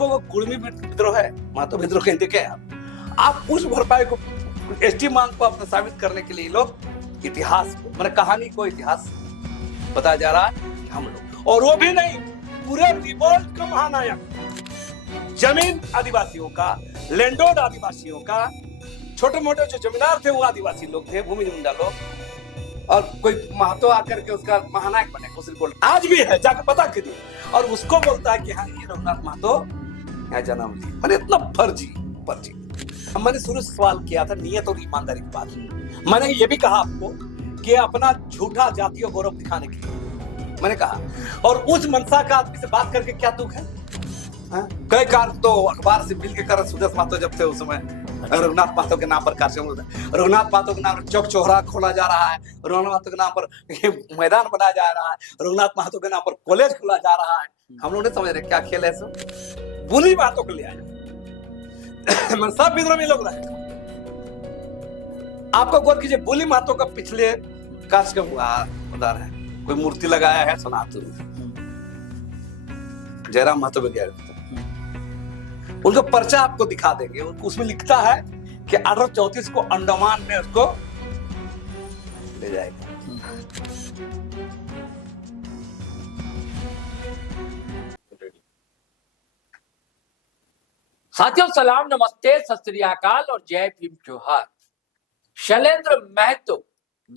को वो कुर्मी विद्रोह है, महतो विद्रोह कहते क्या है आप उस भरपाई को एसटी मांग को अपना साबित करने के लिए लोग इतिहास को मैंने कहानी को इतिहास बताया जा रहा है हम लोग, और वो भी नहीं पूरे रिवोल्ट का महानायक जमीन आदिवासियों का, लैंडोर्ड आदिवासियों का, छोटे मोटे जो जमींदार थे वो आदिवासी लोग थे, भूमि जमींदार लोग, और कोई महतो आकर के उसका महानायक बने कुछ बोल आज भी है, जाकर पता कीजिए, और उसको बोलता है कि हाँ ये रघुनाथ महतो यहाँ जन्म ली। मैंने इतना फर्जी मैंने शुरू से सवाल किया था नियत और ईमानदारी की बात। मैंने ये भी कहा आपको कि अपना झूठा जातीय गौरव दिखाने के लिए मैंने कहा, और उस मनसा का आदमी से बात करके क्या दुख है? कई कार तो अखबार से मिल के कर सुदेश महतो जब थे उस समय रघुनाथ महतो के नाम पर कार्यक्रम, रघुनाथ महतो के नाम पर चौक चौराहा खोला जा रहा है, रघुनाथ महतो के नाम पर मैदान बनाया जा रहा है, रघुनाथ महतो के नाम पर कॉलेज खोला जा रहा है। हम लोग नहीं समझ रहे क्या खेल है सब, बुली बातों को ले आया सब विद्रोह में लोग रहे। आपको गौर कीजिए बुली महतो का पिछले कार्यक्रम बता रहे हैं, कोई मूर्ति लगाया है सनातन जयराम महतो विद्यालय, उनका पर्चा आपको दिखा देंगे, उसमें लिखता है कि 1834 को अंडमान में उसको ले जाएगा। साथियों सलाम, नमस्ते, सत श्री अकाल और जय भीम जोहार। शैलेंद्र महतो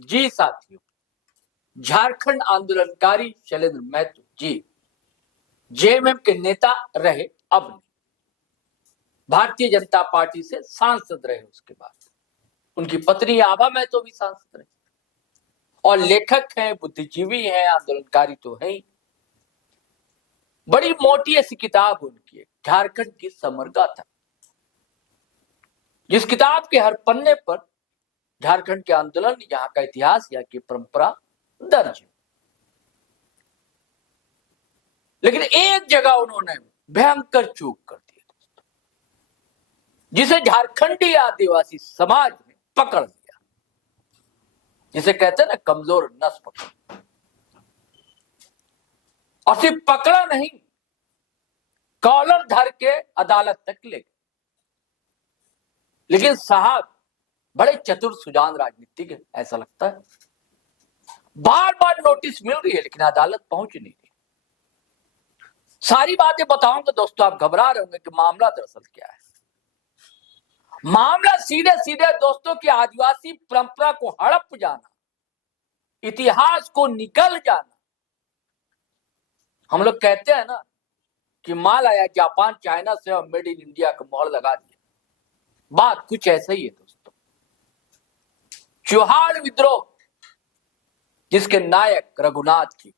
जी साथियों, झारखंड आंदोलनकारी शैलेंद्र महतो जी जेएमएम के नेता रहे, अब नहीं, भारतीय जनता पार्टी से सांसद रहे। उसके बाद उनकी पत्नी आभा महतो भी सांसद रहे, और लेखक हैं, बुद्धिजीवी हैं, आंदोलनकारी तो है ही। बड़ी मोटी ऐसी किताब उनकी है, झारखंड की समरगाथा, जिस किताब के हर पन्ने पर झारखंड के आंदोलन, यहाँ का इतिहास, यहाँ की परंपरा दर्ज है। लेकिन एक जगह उन्होंने भयंकर चूक कर दी, जिसे झारखंडी आदिवासी समाज ने पकड़ लिया, जिसे कहते हैं ना कमजोर नस पकड़, और सिर्फ पकड़ा नहीं, कॉलर धर के अदालत तक ले गए। लेकिन साहब बड़े चतुर सुजान राजनीतिक है, ऐसा लगता है। बार बार नोटिस मिल रही है लेकिन अदालत पहुंच नहीं रही। सारी बातें बताऊंगा दोस्तों, आप घबरा रहे होंगे कि मामला दरअसल क्या है। मामला सीधे सीधे दोस्तों की आदिवासी परंपरा को हड़प जाना, इतिहास को निकल जाना। हम लोग कहते हैं ना कि माल आया जापान चाइना से और मेड इन इंडिया का मोहर लगा दिया, बात कुछ ऐसा ही है दोस्तों। चौहान विद्रोह, जिसके नायक रघुनाथ जी,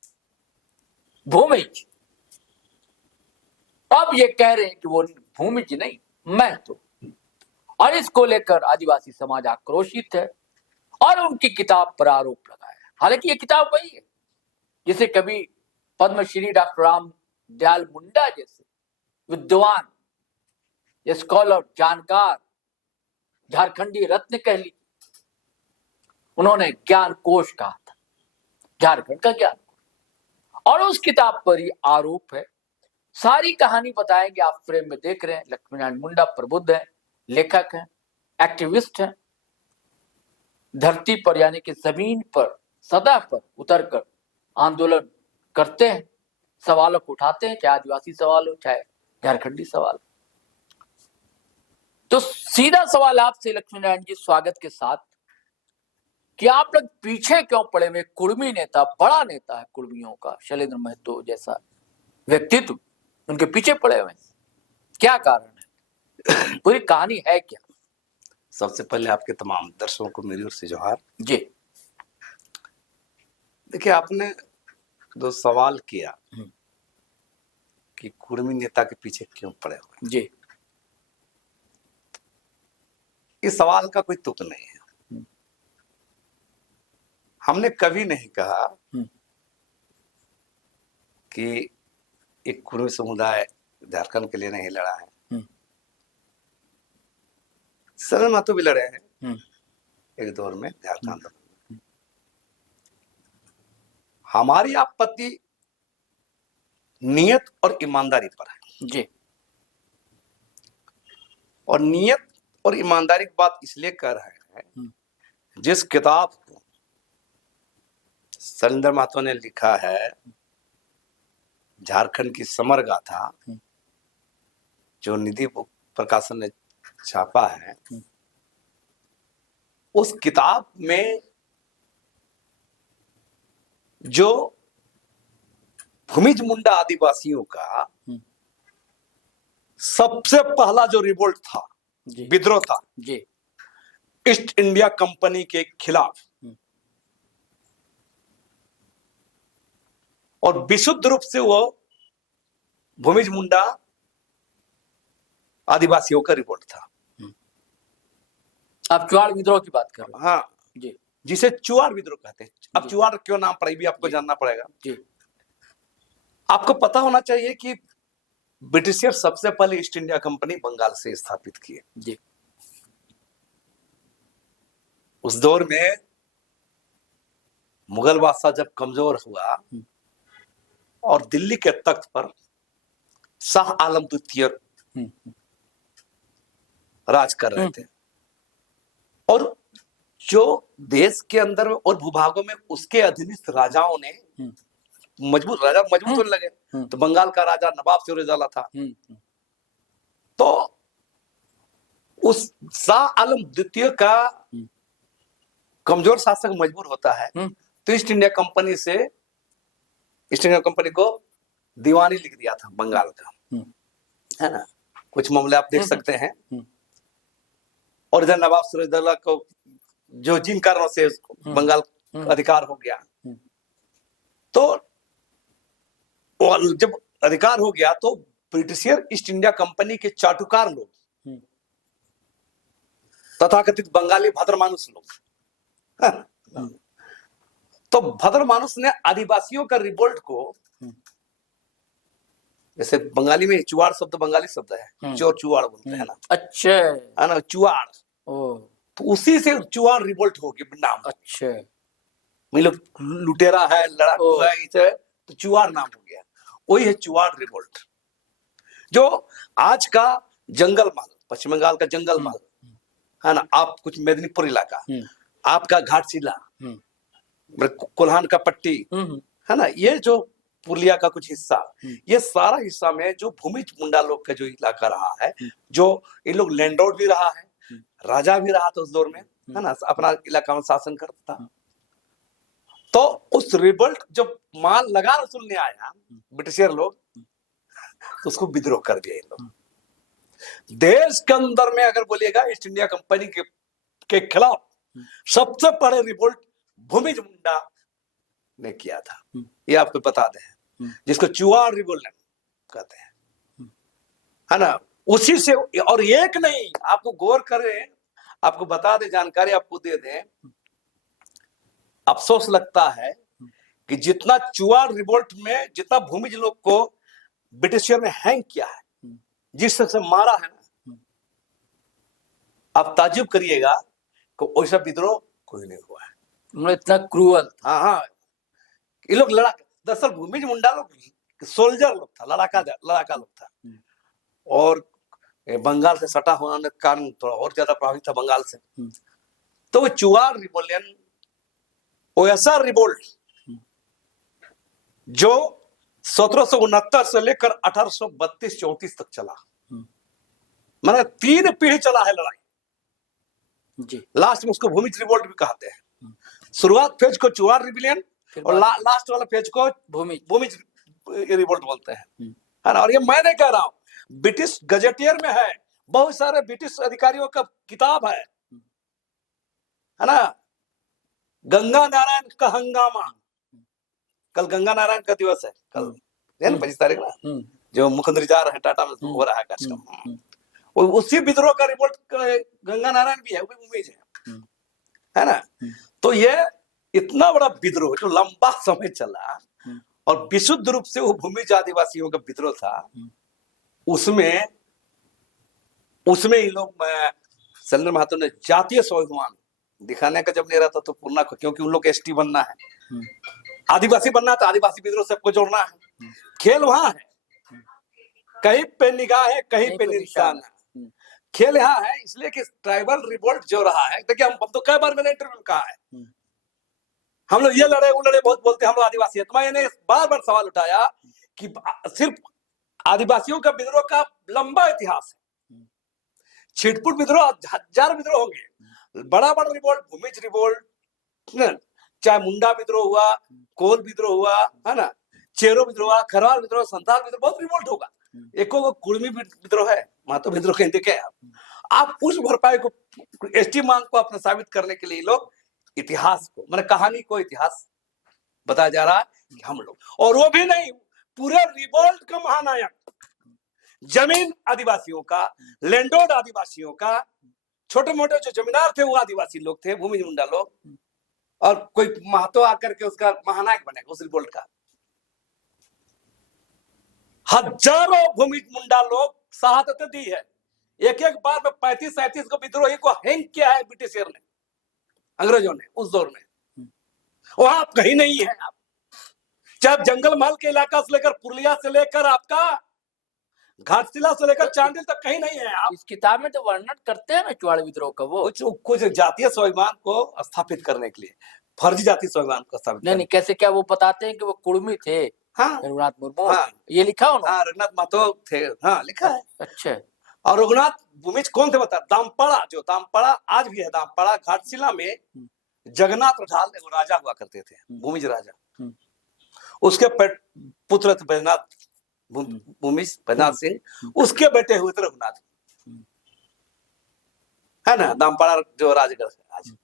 भूमिज, अब ये कह रहे हैं कि वो भूमिज नहीं महतो, और इसको लेकर आदिवासी समाज आक्रोशित है और उनकी किताब पर आरोप लगाया। हालांकि ये किताब वही है जिसे कभी पद्मश्री डॉक्टर राम दयाल मुंडा जैसे विद्वान, स्कॉलर, जानकार, झारखंडी रत्न कह ली, उन्होंने ज्ञान कोश कहा था, झारखंड का ज्ञान, और उस किताब पर ही आरोप है। सारी कहानी बताएंगे, आप फ्रेम में देख रहे हैं। लक्ष्मीनारायण मुंडा प्रबुद्ध है, लेखक हैं, एक्टिविस्ट हैं, धरती पर यानी कि जमीन पर, सतह पर उतरकर आंदोलन करते हैं, सवालों को उठाते हैं, चाहे आदिवासी सवाल हो चाहे झारखंडी सवाल। तो सीधा सवाल आपसे लक्ष्मीनारायण जी, स्वागत के साथ, कि आप लोग पीछे क्यों पड़े हुए? कुर्मी नेता, बड़ा नेता है कुर्मियों का, शैलेंद्र महतो जैसा व्यक्तित्व, उनके पीछे पड़े हुए, क्या कारण है? पूरी कहानी है क्या? सबसे पहले आपके तमाम दर्शकों को मेरी ओर से जोहार जी। देखिए, आपने जो सवाल किया कि कुर्मी नेता के पीछे क्यों पड़े हुए जी, इस सवाल का कोई तुक नहीं है। हमने कभी नहीं कहा कि एक कुर्मी समुदाय झारखंड के लिए नहीं लड़ा है। शैलेंद्र महतो भी लड़े हैं एक दौर में झारखंड आंदोलन। हमारी आपत्ति नियत और ईमानदारी पर है। जी। और नियत और ईमानदारी की बात इसलिए कर रहे हैं, जिस किताब को शैलेंद्र महतो ने लिखा है, झारखंड की समर गाथा, जो निधि प्रकाशन ने छापा है, उस किताब में जो भूमिज मुंडा आदिवासियों का सबसे पहला जो रिवोल्ट था, विद्रोह था जी, ईस्ट इंडिया कंपनी के खिलाफ, और विशुद्ध रूप से वो भूमिज मुंडा आदिवासियों का रिवोल्ट था। आप चुआड़ विद्रोह की बात कर रहे हैं? हाँ जी जिसे चुआड़ विद्रोह कहते हैं। अब जी। चुआड़ क्यों नाम पड़ा, ये भी आपको जानना पड़ेगा। जी आपको पता होना चाहिए कि ब्रिटिशियर सबसे पहले ईस्ट इंडिया कंपनी बंगाल से स्थापित किए। जी उस दौर में मुगल बादशाह जब कमजोर हुआ और दिल्ली के तख्त पर शाह आलम द्वितीय राज कर रहे थे, और जो देश के अंदर में और भूभागों में उसके अधीनस्थ राजाओं ने मजबूत होने लगे। तो बंगाल का राजा नवाब सिराजुद्दौला था, तो उस शाह आलम द्वितीय का कमजोर शासक मजबूर होता है, तो ईस्ट इंडिया कंपनी को दीवानी लिख दिया था बंगाल का, है ना। कुछ मामले आप देख सकते हैं। और इधर नवाब सिराजुद्दौला को जो जिन कारणों से बंगाल अधिकार हो गया, तो जब अधिकार हो गया तो ब्रिटिशियर ईस्ट इंडिया कंपनी के चाटुकार लोग, तथाकथित बंगाली भद्रमानुष लोग, तो भद्रमानुष ने आदिवासियों का रिवोल्ट को, जैसे बंगाली में चुआड़ शब्द बंगाली शब्द है, चोर चुआड़ बोलते हैं ना। अच्छा है ना, चुआड़। तो उसी से चुआड़ रिवोल्ट हो गया नाम। अच्छा, मतलब लुटेरा है, लड़ाकू है, इसे तो चुआड़ नाम हो गया। वही है चुआड़ रिवोल्ट, जो आज का जंगल महल, पश्चिम बंगाल का जंगल महल है ना, आप कुछ मेदिनीपुर इलाका, आपका घाटशिला, कोल्हान का पट्टी है ना, ये जो पुरलिया का कुछ हिस्सा, ये सारा हिस्सा में जो भूमिज मुंडा लोग का जो इलाका रहा है, जो इन लोग लैंडलॉर्ड भी रहा है, राजा भी रहा था उस दौर में, है ना, अपना इलाका में शासन करता था। तो उस रिवोल्ट जब माल लगा रसूलने आया ब्रिटिशियर लोग, तो उसको विद्रोह कर दिया इन लोग। देश के अंदर में अगर बोलिएगा ईस्ट इंडिया कंपनी के खिलाफ सबसे बड़े रिवोल्ट भूमिज मुंडा ने किया था, ये आपको बता दें, जिसको चुआड़ रिवोल्ट कहते हैं, है ना। उसी से, और एक नहीं, आपको गौर करें, आपको बता दे, जानकारी आपको दे दें, अफसोस लगता है कि जितना चुआड़ रिवोल्ट में जितना भूमिज लोग को ब्रिटिशियर ने हैंग किया है, जिस तरह से मारा है ना, आप ताज्जुब करिएगा कि वैसा विद्रोह कोई नहीं हुआ है। इतना क्रूअल। हाँ, ये लोग दरअसल भूमिज मुंडा लोग सोल्जर लोग था, लड़ाका लोग था, और बंगाल से सटा होने के कारण थोड़ा और ज्यादा प्रभावित था बंगाल से। तो वो चुआड़ रिवोल्यूशन, वो ऐसा रिवोल्ट जो 1769 से लेकर 1832-34 तक चला, माने 3 पीढ़ी चला है लड़ाई जी। लास्ट में उसको भूमिज रिवोल्ट भी कहते हैं। शुरुआत फेज को चुआड़ रिवोल्यूशन और लास्ट वाला फेज को भूमिज रिवोल्ट बोलते हैं, है ना। और ये मैं नहीं कह रहा हूं, ब्रिटिश गजेटियर में है, बहुत सारे ब्रिटिश अधिकारियों का किताब है ना। गंगा नारायण का हंगामा, कल गंगा नारायण का दिवस है, कल है ना 25 तारीख ना, जो मुख्यमंत्री जा रहे हैं टाटा में हो रहा है कार्यक्रम, उसी विद्रोह का रिपोर्ट गंगा नारायण भी है, वो भी भूमिज है ना। तो ये इतना बड़ा विद्रोह जो लंबा समय चला और विशुद्ध रूप से वो भूमिज आदिवासियों का विद्रोह था, उसमें इन लोग, शैलेंद्र महतो ने जातीय स्वाभिमान दिखाने का जब नहीं रहता तो पूर्णा को, क्योंकि उन लोग को एसटी बनना है, आदिवासी बनना है, तो आदिवासी विद्रोह सबको जोड़ना है। खेल वहां है, कहीं पे निगाह है, कहीं पे निशान है। खेल यहाँ है इसलिए कि ट्राइबल रिवोल्ट जो रहा है, देखिए हम तो कई बार मैंने इंटरव्यू में कहा है, हम लोग ये लड़े वो लड़े बहुत बोलते हैं, हम लोग आदिवासी है, तो मैंने बार बार सवाल उठाया कि सिर्फ आदिवासियों का विद्रोह का लंबा इतिहास है, छिटपुट विद्रोह हजार विद्रोह होंगे, बड़ा बड़ा रिवोल्ट, भूमिज रिवोल्ट, चाहे मुंडा विद्रोह हुआ, कोल विद्रोह हुआ, है ना, चेरो विद्रोह हुआ, खरवाल विद्रोह, संथाल विद्रोह, बहुत रिवोल्ट होगा, एको कुर्मी विद्रोह है, महतो विद्रोह कहते क्या है आप पुष्प भरपाई को, एसटी मांग को अपना साबित करने के लिए लोग इतिहास को, मैंने कहानी को इतिहास बताया जा रहा है कि हम लोग, और वो भी नहीं, पूरे रिवोल्ट का महानायक, जमीन आदिवासियों का, लैंडोर्ड आदिवासियों का, छोटे मोटे जो जमींदार थे वो आदिवासी लोग थे, भूमि मुंडा लोग, और कोई महतो आकर के उसका महानायक बनेगा उस रिवोल्ट का। हजारों भूमि मुंडा लोग शहादत दी है, एक एक बार में 35-37 को विद्रोही को हैंग किया है ब्रिटिशर ने, अंग्रेजों ने उस दौर में। वहां आप कहीं नहीं है, आप चाहे जंगल महल के इलाका से लेकर पुरलिया से लेकर आपका घाटशिला से लेकर चांडिल तक कहीं नहीं है। आप इस किताब में तो वर्णन करते हैं ना चुआड़ विद्रोह का, वो कुछ जातीय स्वाभिमान को स्थापित करने के लिए, फर्जी जातीय स्वाभिमान को स्थापित नहीं कैसे, क्या वो बताते हैं कि वो कुर्मी थे? हाँ, रघुनाथ मुर्मू, हाँ, ये लिखा हो ना? हाँ, रघुनाथ महतो थे, हाँ लिखा है। अच्छा, और रघुनाथ भूमिज कौन थे बता, दामपाड़ा, जो दामपाड़ा आज भी है, दामपाड़ा घाटशिला में जगन्नाथ रठाल वो राजा हुआ करते थे, भूमिज राजा, उसके पुत्र थे बैजनाथ, भूमिज बैजनाथ सिंह, उसके बेटे हुए थे रघुनाथ, है ना, दामपाड़ा जो राजगढ़ है आज,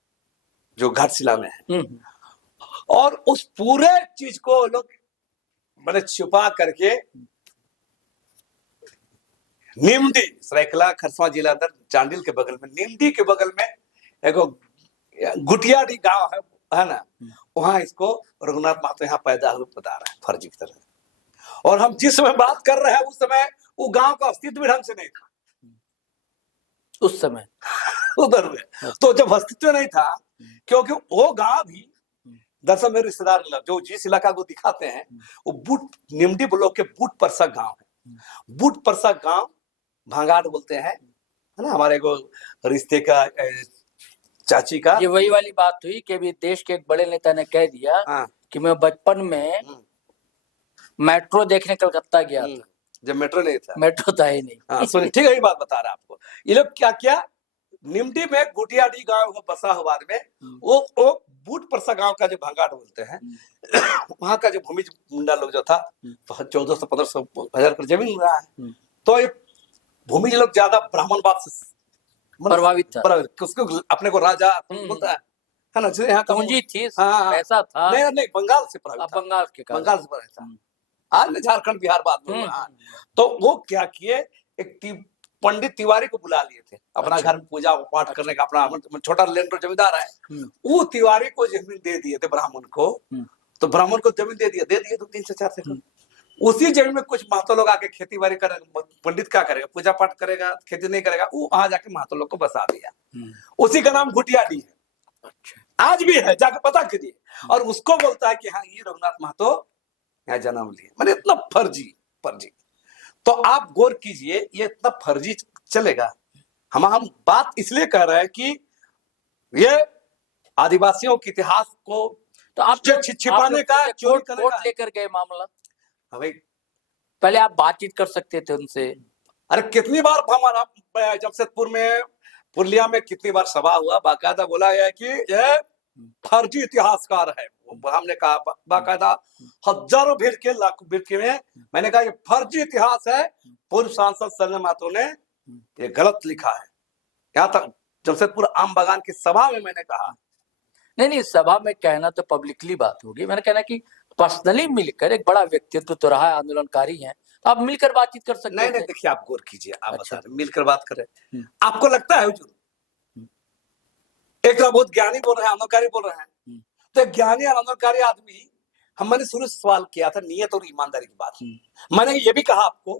जो घाटशिला में है। और उस पूरे चीज को लोग मैंने छुपा करके निमडी, सरायकेला खरसावां जिला अंदर चांडिल के बगल में, निमडी के बगल में एक गुटियाडी गांव है ना, वहां इसको रघुनाथ महतो यहाँ पैदा हुए बता रहा है फर्जी की तरह। और हम जिस समय बात कर रहे हैं उस समय वो गांव का अस्तित्व भी ढंग से नहीं था उस समय उधर में। तो जब अस्तित्व नहीं था, क्योंकि वो गांव भी दरअसल मेरे रिश्तेदार जो जिस इलाका को दिखाते हैं वो बूट निमडी ब्लॉक के बूट परसा गांव है, बूट परसा गांव भांगाड़ बोलते हैं, है ना, हमारे को रिश्ते का चाची का। ये वही वाली बात हुई कि अभी देश के एक बड़े नेता ने कह दिया कि मैं बचपन में मेट्रो देखने कलकत्ता गया था, जब मेट्रो नहीं था, मेट्रो था ही नहीं। हाँ सुनिए, ठीक है, ये बात बता रहा आपको। ये लोग क्या किया, निमडी में गुटियाडी गांव बसा हुआ में, वो बूट परसा गांव का जो भांगाड़ बोलते हैं, वहां का जो भूमि मुंडा लोग जो था, 1400-1500 पर जमीन रहा है, तो एक भूमि लोग ज्यादा ब्राह्मणवाद से प्रभावित था, उसको अपने को राजा बोलता है ना, जैसे यहाँ पूंजी थी, पैसा था, नहीं बंगाल से प्रभावित, बंगाल से प्रभावित था, आज में झारखंड बिहार बात में। तो वो क्या किए, एक पंडित तिवारी को बुला लिए थे अपना घर में पूजा पाठ करने का, अपना छोटा लैंड जमींदार है, वो तिवारी को जमीन दे दिए थे ब्राह्मण को, तो ब्राह्मण को जमीन दे दिए तो 3 से 4 से उसी जमीन में कुछ महतो लोग आके खेती बाड़ी करेगा, पंडित क्या करेगा, पूजा पाठ करेगा, खेती नहीं करेगा, वो वहां जाके महतो लोग को बसा दिया, उसी का नाम गुटियाडी है। आज भी है, जाके पता कीजिए। और उसको बोलता है कि हाँ ये रघुनाथ महतो यहाँ जन्म लिए, मैंने इतना फर्जी। तो आप गौर कीजिए, ये इतना फर्जी चलेगा। हम बात इसलिए कर रहे हैं कि ये आदिवासियों के इतिहास को तो आप छिपाने का, चोरी करने का लेकर गए मामला। भाई पहले आप बातचीत कर सकते थे उनसे। अरे कितनी बार हमारा जमशेदपुर में, पुरलिया में कितनी बार सभा हुआ, बाकायदा बोला है कि ये फर्जी इतिहासकार है। हमने कहा बाकायदा हजारों भीड़ के, लाखों भीड़ के में मैंने कहा ये फर्जी इतिहास है, पूर्व सांसद संजय महतो ने ये गलत लिखा है। यहाँ तक जमशेदपुर आम बागान की सभा में मैंने कहा, नहीं सभा में कहना तो पब्लिकली बात होगी, मैंने कहना कि पर्सनली मिलकर, एक बड़ा व्यक्तित्व तो रहा है, आंदोलनकारी हैं, तो आप मिलकर बातचीत कर सकते हैं। नहीं देखिए, आप गौर कीजिए, आप बता रहे मिलकर बात करें, आपको लगता है हुजूर एक तो बहुत ज्ञानी बोल रहे हैं, आंदोलनकारी बोल रहे हैं, तो ज्ञानी और आंदोलनकारी आदमी, मैंने शुरू से सवाल किया था नियत और ईमानदारी की बात। मैंने ये भी कहा आपको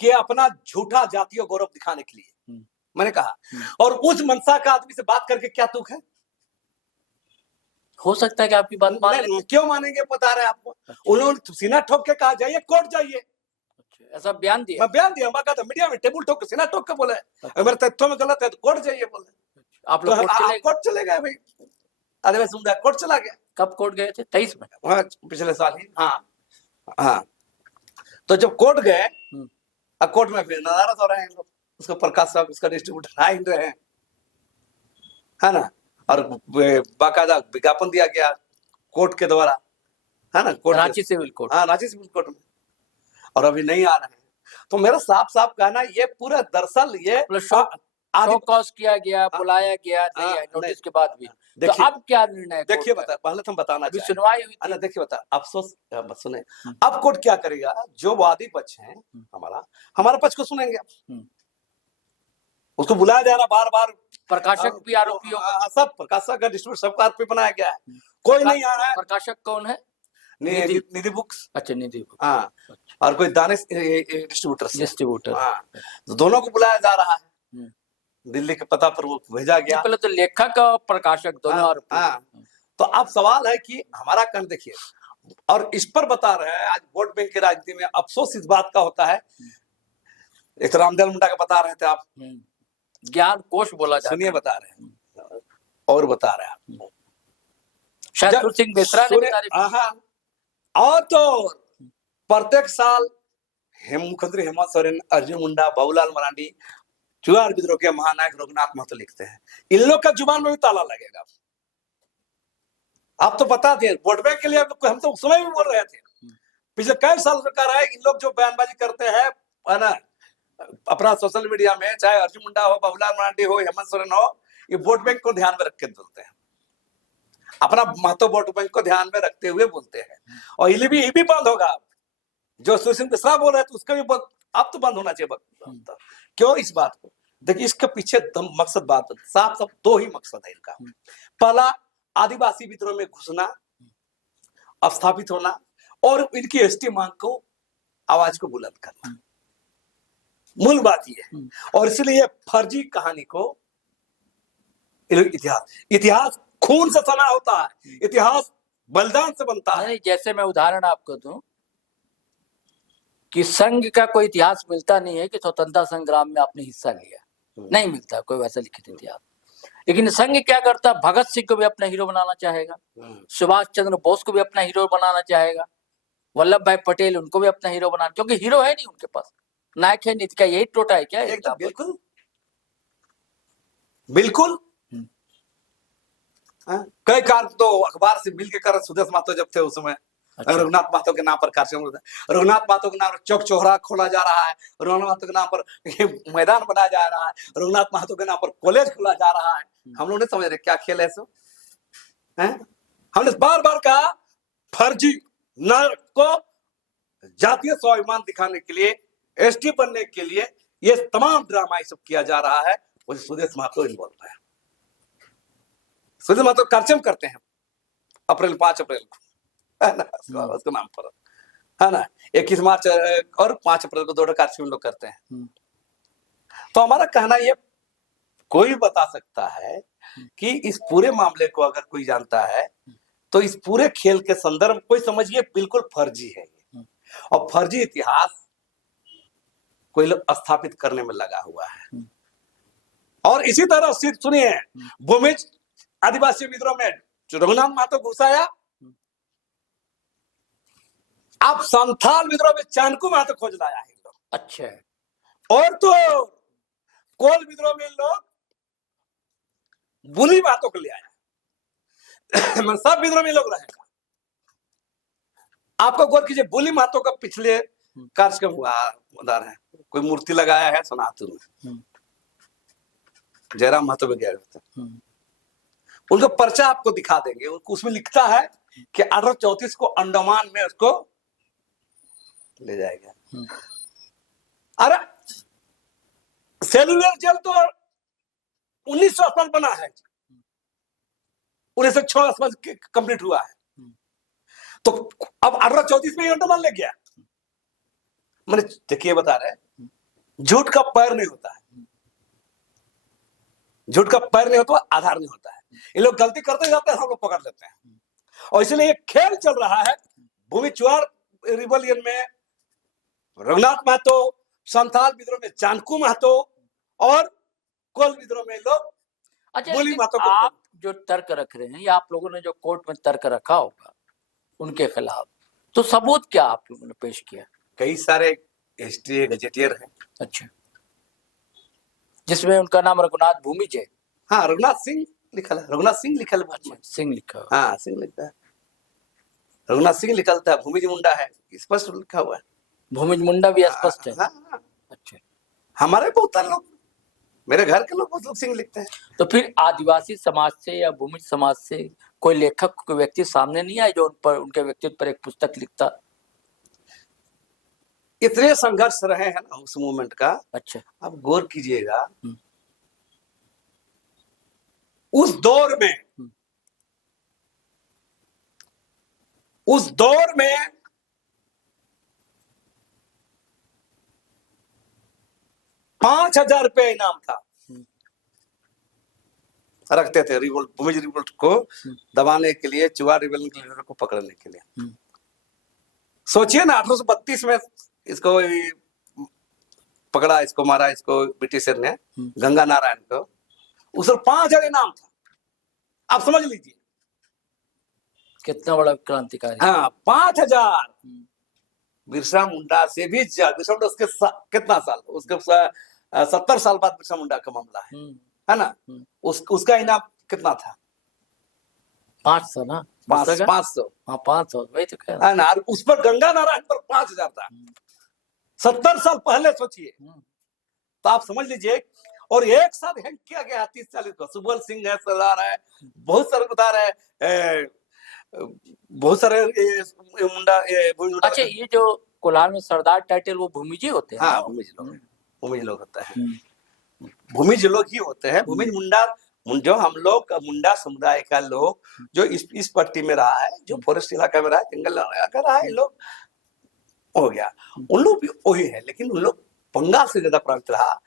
कि अपना झूठा जातीय गौरव दिखाने के लिए मैंने कहा, और उस मनसा का आदमी से बात करके क्या तुक है? हो सकता है कि आपकी बात मान क्यों मानेंगे, बता रहे हैं आपको। उन्होंने सीना ठोक के कहा जाइए कोर्ट जाइए, ऐसा बयान दिया? मैं बयान दिया, मैं कहता मीडिया में टेबल ठोक के सीना ठोक के बोले अगर मेरे तथ्यों में गलत है तो कोर्ट जाइए बोले। आप लोग कोर्ट चले गए भाई, आदिवासी समुदाय कोर्ट चला गया। कब कोर्ट गए थे? 23 में? हाँ, पिछले साल ही। हाँ हाँ, तो जब कोर्ट गए, कोर्ट में फिर नाराज हो रहे हैं लोग, उसको प्रकाश साहब उसका डिस्ट्रीब्यूटर आ ही रहे हैं, है ना, और बाकायदा विज्ञापन दिया गया कोर्ट के द्वारा, है ना, कोर्ट, रांची सिविल कोर्ट। हाँ, रांची सिविल कोर्ट में, और अभी नहीं आ रहे हैं। तो मेरा साफ साफ कहना ये पूरा दरअसल ये शो कॉज किया गया, बुलाया गया नहीं है नोटिस के बाद भी। तो अब क्या निर्णय? देखिए बता, पहले तुम बताना अभी सुनवाई हुई थी। देखिए बता, अफसोस सुने, अब कोर्ट क्या करेगा, जो वादी पक्ष है हमारा पक्ष को सुनेंगे, उसको बुलाया जा रहा बार बार, प्रकाशक भी आरोपी होगा, सब प्रकाशक का डिस्ट्रीब्यूटर सबका आरोपी बनाया गया है, कोई नहीं आ रहा है। प्रकाशक कौन है? निधि बुक्स। अच्छा, निधि बुक्स। हाँ, और कोई दानिश डिस्ट्रीब्यूटर। हाँ, तो दोनों को बुलाया जा रहा है, दिल्ली के पता पर वो भेजा गया। पहले तो लेखक और प्रकाशक दोनों आरोपी। तो अब सवाल है कि हमारा कर्ण देखिए, और इस पर बता रहे हैं आज वोट बैंक की राजनीति में अफसोस इस बात का होता है, एक रामदयाल मुंडा का बता रहे थे आप, ज्ञान कोश बोला जाता है, सुनिए बता रहे हैं, और बता रहे हैं शायद सिंह बेसरा ने बता, और तो प्रत्येक साल मुख्यमंत्री हेमंत सोरेन, अर्जुन मुंडा, बाबूलाल मरांडी, चुनार विद्रोह के महानायक रघुनाथ महतो लिखते हैं, इन लोग का जुबान में भी ताला लगेगा। आप तो बता दें, वोट बैंक के लिए हम तो उस समय भी बोल रहे थे, पिछले कई साल सरकार है, इन लोग जो बयानबाजी करते हैं ना अपना सोशल मीडिया में, चाहे अर्जुन मुंडा हो, बाबूलाल मरांडी हो, हेमंत सोरेन हो, ये वोट बैंक को ध्यान में रख के बोलते हैं, अपना महतो वोट बैंक को ध्यान में रखते हुए बोलते हैं। और ये भी बंद होगा, जो सुशील मिश्रा बोल रहे थे उसका भी अब तो बंद होना चाहिए। क्यों इस बात को देखिए, इसके पीछे मकसद बात साफ साफ दो ही मकसद है इनका। पहला, आदिवासी विद्रोह में घुसना, स्थापित होना, और इनकी एसटी मांग को, आवाज को बुलंद करना, मूल बात ये है। और इसलिए फर्जी कहानी को, इतिहास खून से सना होता है, इतिहास बलिदान से बनता है। जैसे मैं उदाहरण आपको दूं कि संघ का कोई इतिहास मिलता नहीं है कि स्वतंत्रता संग्राम में आपने हिस्सा लिया, नहीं मिलता कोई वैसा लिखित इतिहास। लेकिन संघ क्या करता, भगत सिंह को भी अपना हीरो बनाना चाहेगा, सुभाष चंद्र बोस को भी अपना हीरो बनाना चाहेगा, वल्लभ भाई पटेल उनको भी अपना हीरो बनाना, क्योंकि हीरो है नहीं उनके पास, नायक है नीति का, यही टोटा है क्या? एकदम बिल्कुल बिल्कुल। कई कार्य तो अखबार से मिलकर कर सुदेश महतो जब थे उस समय, रघुनाथ महतो के नाम पर कार्यक्रम होता है, रघुनाथ महतो के नाम पर चौक चौराहा खोला जा रहा है, रघुनाथ महतो के नाम पर मैदान बनाया जा रहा है, रघुनाथ महतो के नाम पर कॉलेज खोला जा रहा है। हम लोग नहीं समझ रहे क्या खेल है सो, हमने बार बार कहा फर्जी न को जातीय स्वाभिमान दिखाने के लिए, एसटी बनने के लिए ये तमाम ड्रामा सब किया जा रहा है। वो सुदेश महतो इन्वॉल्व है, सुदेश महतो कार्यक्रम करते हैं 5 अप्रैल को, है ना, उसके नाम पर, है ना, 21 मार्च और 5 अप्रैल को 2 कार्यक्रम लोग करते हैं। तो हमारा कहना ये, कोई बता सकता है कि इस पूरे मामले को अगर कोई जानता है तो इस पूरे खेल के संदर्भ कोई समझिए बिल्कुल फर्जी है ये, और फर्जी इतिहास कोई लोग स्थापित करने में लगा हुआ है। और इसी तरह सुनिए, भूमिज आदिवासी विद्रोह में रघुनाथ महतो घुसाया, आप संथाल विद्रोह में चाणकू महतो खोज लाया है लोग। अच्छा, और तो कोल विद्रोह में लोग बुली महतो को ले आया। सब विद्रोह में लोग रहेगा। आपको गौर कीजिए, बुली महतो का पिछले कार्यक्रम हुआ उदाहरण है, कोई मूर्ति लगाया है सनातन में, जयराम महतो में गया था, उनका पर्चा आपको दिखा देंगे, उसमें लिखता है कि 1834 को अंडमान में उसको ले जाएगा। अरे सेलुलर जेल तो 1958 बना है, 1906 कंप्लीट हुआ है, तो अब 1834 में अंडमान ले गया। मैंने देखिए बता रहे, झूठ का पैर नहीं होता है, झूठ का पैर नहीं होता, आधार नहीं होता है। ये लोग गलती करते जाते हैं, हम लोग पकड़ लेते हैं, और इसलिए ये खेल चल रहा है। भूमि चुआर रिवॉल्यूशन में रघुनाथ महतो, संथाल विद्रोह में जानकू महतो और कोल विद्रोह में लोग अच्छा, बोली लेकिन महतो को आप जो तर्क रख रहे हैं या आप लोगों ने जो कोर्ट में तर्क रखा होगा उनके खिलाफ, तो सबूत क्या आप लोगों ने पेश किया? कई सारे हिस्ट्री गजेटियर हैं। अच्छा, जिसमें उनका नाम रघुनाथ भूमिज है। हाँ, रघुनाथ सिंह लिखल है, रघुनाथ सिंह लिखल है। अच्छा, सिंह लिखा हुआ। हाँ, सिंह लिखता है, रघुनाथ सिंह निकलता है, भूमिज मुंडा है, स्पष्ट लिखा हुआ है। भूमिज मुंडा भी स्पष्ट है। हाँ, अच्छा, हमारे बहुत लोग, मेरे घर के लोग बहुत लोग सिंह लिखते हैं। तो फिर आदिवासी समाज से या भूमिज समाज से कोई लेखक, कोई व्यक्ति सामने नहीं आया जो उन पर, उनके व्यक्तित्व पर एक पुस्तक लिखता? इतने संघर्ष रहे हैं ना उस मूवमेंट का। अच्छा, आप गौर कीजिएगा, उस दौर में, उस दौर में ₹5,000 इनाम था, रखते थे रिवोल्ट, भूमिज रिवोल्ट को दबाने के लिए, चुआ रिबेलियन के लीडर को पकड़ने के लिए। सोचिए ना, 1832 में इसको पकड़ा, इसको मारा, इसको ब्रिटिशर ने, गंगा नारायण को। उस 5,000 इनाम था। आप समझ लीजिए कितना बड़ा क्रांतिकारी। हाँ, 5,000। बिरसा मुंडा से भी ज्यादा, बिरसा मुंडा उसके कितना साल, उसके 70 साल बाद बिरसा मुंडा का मामला है ना। उसका इनाम कितना था? 500 ना, 500। हाँ, 500 वही तो कह रहा है ना। उस पर गंगा नारायण पर 5,000 था। 70 साल पहले सोचिए, तो आप समझ लीजिए। और एक साथ हैंग किया गया 30-40 को। सुबल सिंह है, सरदार है, बहुत सारे बता रहे, बहुत सारे मुंडा। अच्छा, ये जो कोलार में सरदार टाइटल वो भूमिजी होते हैं? हाँ, भूमिज लोग होता है, भूमिज लोग ही होते हैं। भूमिज मुंडा, जो हम लोग मुंडा समुदाय का लोग जो इस पट्टी में रहा है, जो फॉरेस्ट इलाका में रहा है, जंगल इलाका रहा है, लोग हो गया, उन लोग भी वही है। लेकिन उन लोग बंगाल से ज्यादा प्रभावित रहा,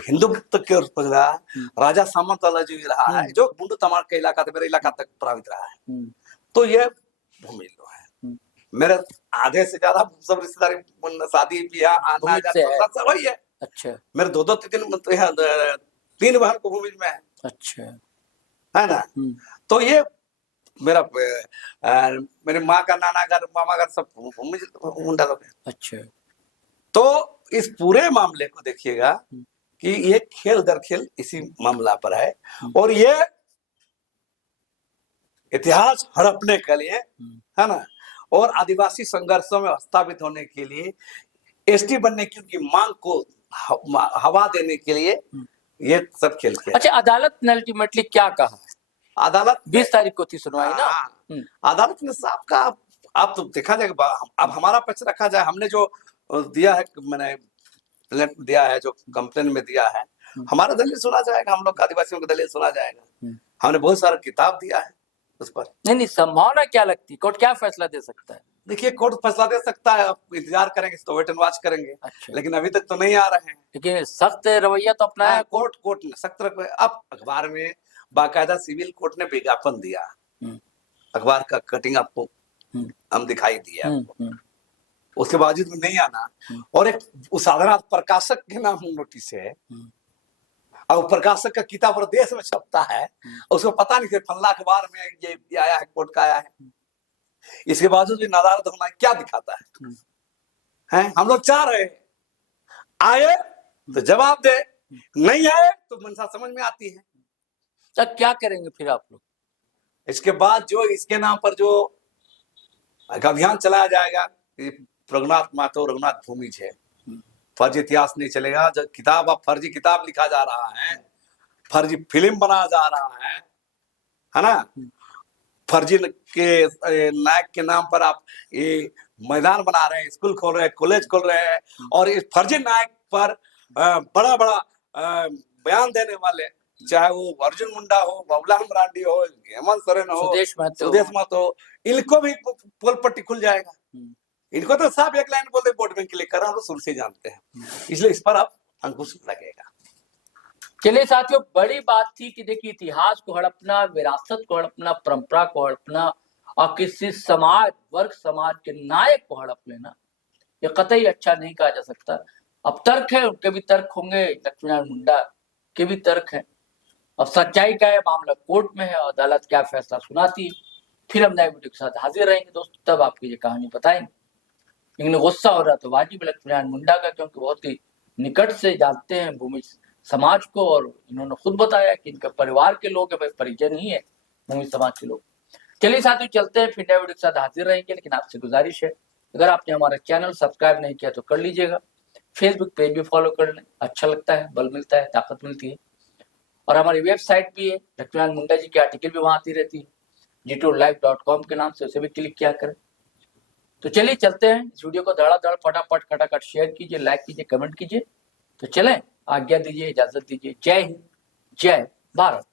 हिंदू तक के रहा, राजा सामंत वाला जो रहा है, जो बुंडू तमाड़ का इलाका था, मेरा इलाका तक प्रभावित रहा है। तो ये भूमिज लोग है। मेरे आधे से ज्यादा सब रिश्तेदारी, शादी ब्याह, आना जाना सब वही है। अच्छा, मेरे 3 बहन को भूमिज में है। अच्छा, है ना। तो ये मेरा मेरे माँ का नाना घर, मामा घर सब भूमिज मुंडा लोग है। अच्छा, तो इस पूरे मामले को देखिएगा कि ये खेल दर खेल इसी मामला पर है। और ये इतिहास हड़पने के लिए, है ना, और आदिवासी संघर्षों में स्थापित होने के लिए, एसटी बनने की उनकी मांग को हवा देने के लिए ये सब खेल किया। अच्छा, अदालत ने अल्टीमेटली क्या कहा? अदालत 20 तारीख को थी सुनवाई ना। अदालत ने साहब का, आप तो देखा जाएगा। अब हमारा पक्ष रखा जाए, हमने जो दिया है, मैंने दिया है, जो कंप्लेन में दिया है, हमारा दलील सुना जाएगा, हम लोग आदिवासियों का दलील सुना जाएगा। हमने बहुत सारा किताब दिया है उस पर। नहीं, संभावना क्या लगती, कोर्ट क्या फैसला दे सकता है? देखिए, कोर्ट फैसला दे सकता है, इंतजार करेंगे, तो वेट एंड वॉच करेंगे। अच्छा। लेकिन अभी तक तो नहीं आ रहे हैं। लेकिन सख्त रवैया तो अपनाया कोर्ट ने सख्त रखा। अब अखबार में बाकायदा सिविल कोर्ट ने विज्ञापन दिया, अखबार का कटिंग आपको हम दिखाई दिया, उसके बावजूद में नहीं आना। और एक साधारण प्रकाशक के नाम नोटिस है, और प्रकाशक का किताब और देश में छपता है, उसको पता नहीं फल्ला अखबार में ये आया है, कोर्ट का आया है। इसके बावजूद भी नादारत होना क्या दिखाता है? हम लोग चाह रहे हैं, आए तो जवाब दे, नहीं आए तो मंशा समझ में आती है। तो क्या करेंगे फिर आप लोग? इसके बाद जो इसके नाम पर जो अभियान चलाया जाएगा, रघुनाथ महतो रघुनाथ भूमिज है, फर्जी इतिहास नहीं चलेगा। जो किताब, अब फर्जी किताब लिखा जा रहा है, फर्जी फिल्म बनाया जा रहा है ना, फर्जी के नायक के नाम पर आप ये मैदान बना रहे हैं, स्कूल खोल रहे हैं, कॉलेज खोल रहे हैं, और इस फर्जी नायक पर बड़ा बड़ा बयान देने वाले, चाहे वो अर्जुन मुंडा हो, बाबूलाल मरांडी हो, हेमंत सोरेन हो, सुदेश महतो, इनको भी पोल पट्टी खुल जाएगा। इनको तो साफ एक लाइन बोलते वोट बैंक के लिए कर रहा, हम लोग शुरू से जानते हैं, इसलिए इस पर अब अंकुश लगेगा। चलिए साथियों, बड़ी बात थी कि देखिए, इतिहास को हड़पना, विरासत को हड़पना, परंपरा को हड़पना, और किसी समाज, वर्ग समाज के नायक को हड़प लेना, ये कतई अच्छा नहीं कहा जा सकता। अब तर्क है, उनके भी तर्क होंगे, लक्ष्मीनारायण मुंडा के भी तर्क है। अब सच्चाई क्या है, मामला कोर्ट में है, अदालत क्या फैसला सुनाती है, फिर हम नए वीडियो के साथ हाजिर रहेंगे दोस्तों, तब आपको ये कहानी बताएंगे। लेकिन गुस्सा हो रहा तो वाजिब लक्ष्मीनारायण मुंडा का, क्योंकि बहुत ही निकट से जानते हैं भूमि समाज को, और इन्होंने खुद बताया कि इनका परिवार के लोग है, परिजन ही है भूमि समाज के लोग। चलिए साथियों, चलते हैं, फिर नए वीडियो के साथ हाजिर रहेंगे। लेकिन आपसे गुजारिश है, अगर आपने हमारा चैनल सब्सक्राइब नहीं किया तो कर लीजिएगा, फेसबुक पेज भी फॉलो कर लें, अच्छा लगता है, बल मिलता है, ताकत मिलती है। और हमारी वेबसाइट भी है, लक्ष्मीनारायण मुंडा जी की आर्टिकल भी वहां आती रहती है, gtolive.com के नाम से, उसे भी क्लिक किया करें। तो चलिए चलते हैं, इस वीडियो को धड़ाधड़ फटाफट खटाखट शेयर कीजिए, लाइक कीजिए, कमेंट कीजिए। तो चलें, आज्ञा दीजिए, इजाजत दीजिए। जय हिंद, जय भारत।